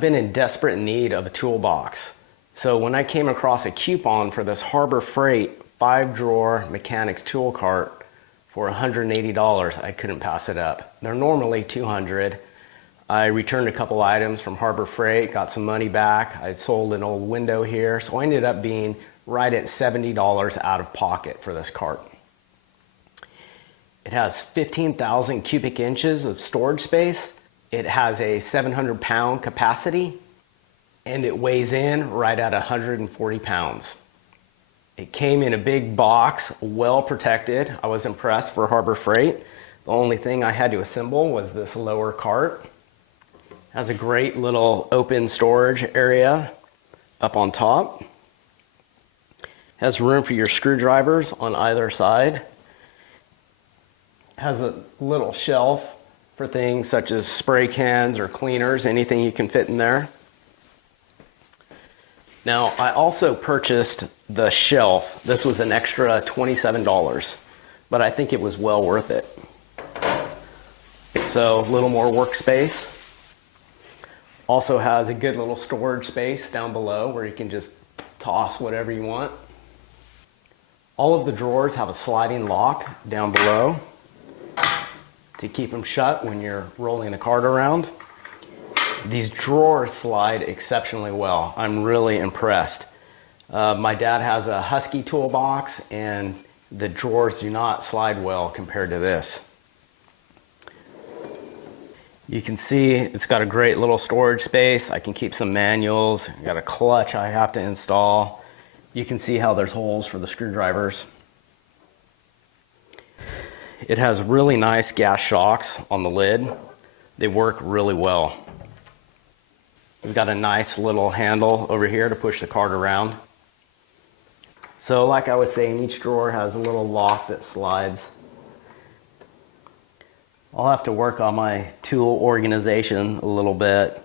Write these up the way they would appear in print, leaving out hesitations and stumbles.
I've been in desperate need of a toolbox. So when I came across a coupon for this Harbor Freight 5-drawer mechanics tool cart for $180, I couldn't pass it up. They're normally $200. I returned a couple items from Harbor Freight, got some money back. I sold an old window here, so I ended up being right at $70 out of pocket for this cart. It has 15,000 cubic inches of storage space. It has a 700-pound capacity, and it weighs in right at 140 pounds. It came in a big box, well protected. I was impressed for Harbor Freight. The only thing I had to assemble was this lower cart. It has a great little open storage area up on top. It has room for your screwdrivers on either side. It has a little shelf for things such as spray cans or cleaners, anything you can fit in there. Now, I also purchased the shelf. This was an extra $27, but I think it was well worth it. So, a little more workspace. Also has a good little storage space down below where you can just toss whatever you want. All of the drawers have a sliding lock down below to keep them shut when you're rolling the cart around. These drawers slide exceptionally well. I'm really impressed. My dad has a Husky toolbox, and the drawers do not slide well compared to this. You can see it's got a great little storage space. I can keep some manuals. I got a clutch I have to install. You can see how there's holes for the screwdrivers. It has really nice gas shocks on the lid. They work really well. We've got a nice little handle over here to push the cart around. So like I was saying, each drawer has a little lock that slides. I'll have to work on my tool organization a little bit,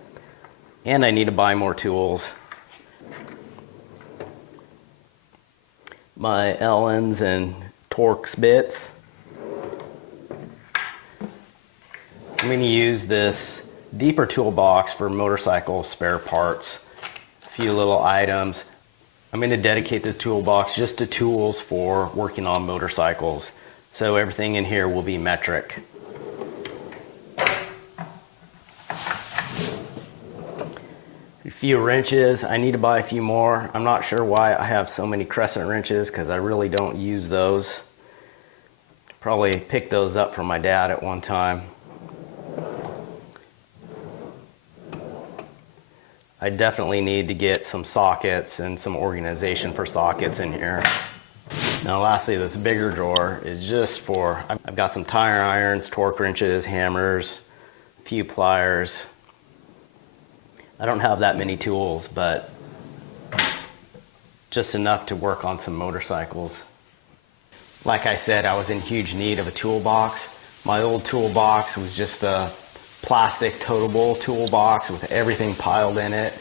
and I need to buy more tools. My Allens and Torx bits. I'm going to use this deeper toolbox for motorcycle spare parts, a few little items. I'm going to dedicate this toolbox just to tools for working on motorcycles. So everything in here will be metric. A few wrenches. I need to buy a few more. I'm not sure why I have so many crescent wrenches because I really don't use those. Probably picked those up from my dad at one time. I definitely need to get some sockets and some organization for sockets in here. Now lastly, this bigger drawer is just for, I've got some tire irons, torque wrenches, hammers, a few pliers. I don't have that many tools, but just enough to work on some motorcycles. Like I said, I was in huge need of a toolbox. My old toolbox was just a plastic toteable toolbox with everything piled in it.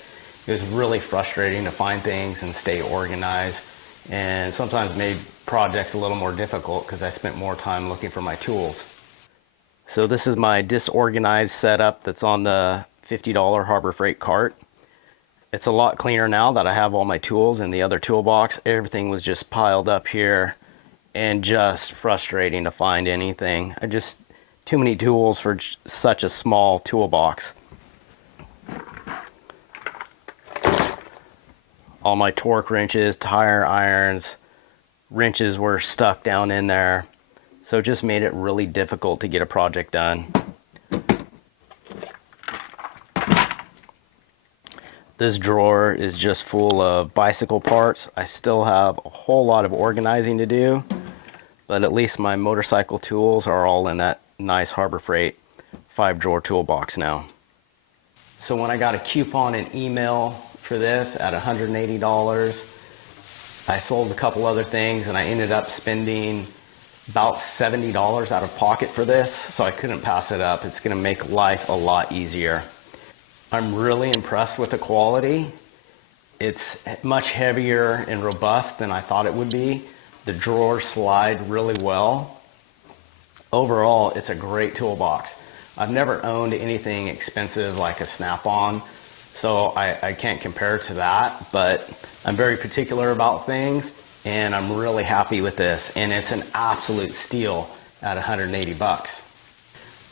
It was really frustrating to find things and stay organized, and sometimes made projects a little more difficult because I spent more time looking for my tools. So this is my disorganized setup that's on the $50 Harbor Freight cart. It's a lot cleaner now that I have all my tools in the other toolbox. Everything was just piled up here and just frustrating to find anything. Too many tools for such a small toolbox. All my torque wrenches, tire irons, wrenches were stuck down in there. So it just made it really difficult to get a project done. This drawer is just full of bicycle parts. I still have a whole lot of organizing to do, but at least my motorcycle tools are all in that nice Harbor Freight 5-drawer toolbox now. So when I got a coupon and email for this at $180, I sold a couple other things and I ended up spending about $70 out of pocket for this, so I couldn't pass it up. It's going to make life a lot easier. I'm really impressed with the quality. It's much heavier and robust than I thought it would be. The drawers slide really well. Overall, it's a great toolbox. I've never owned anything expensive like a Snap-on, So I can't compare to that, but I'm very particular about things, and I'm really happy with this, and it's an absolute steal at 180 bucks.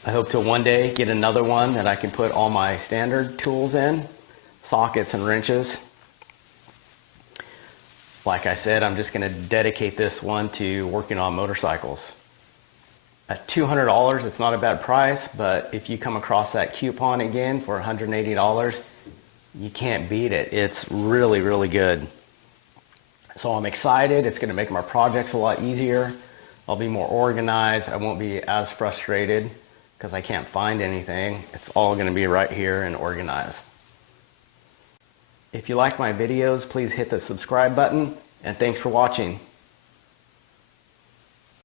I hope to one day get another one that I can put all my standard tools in, sockets and wrenches. Like I said, I'm just going to dedicate this one to working on motorcycles. At $200, it's not a bad price, but if you come across that coupon again for $180, you can't beat it. It's really, really good. So I'm excited. It's going to make my projects a lot easier. I'll be more organized. I won't be as frustrated because I can't find anything. It's all going to be right here and organized. If you like my videos, please hit the subscribe button, and thanks for watching.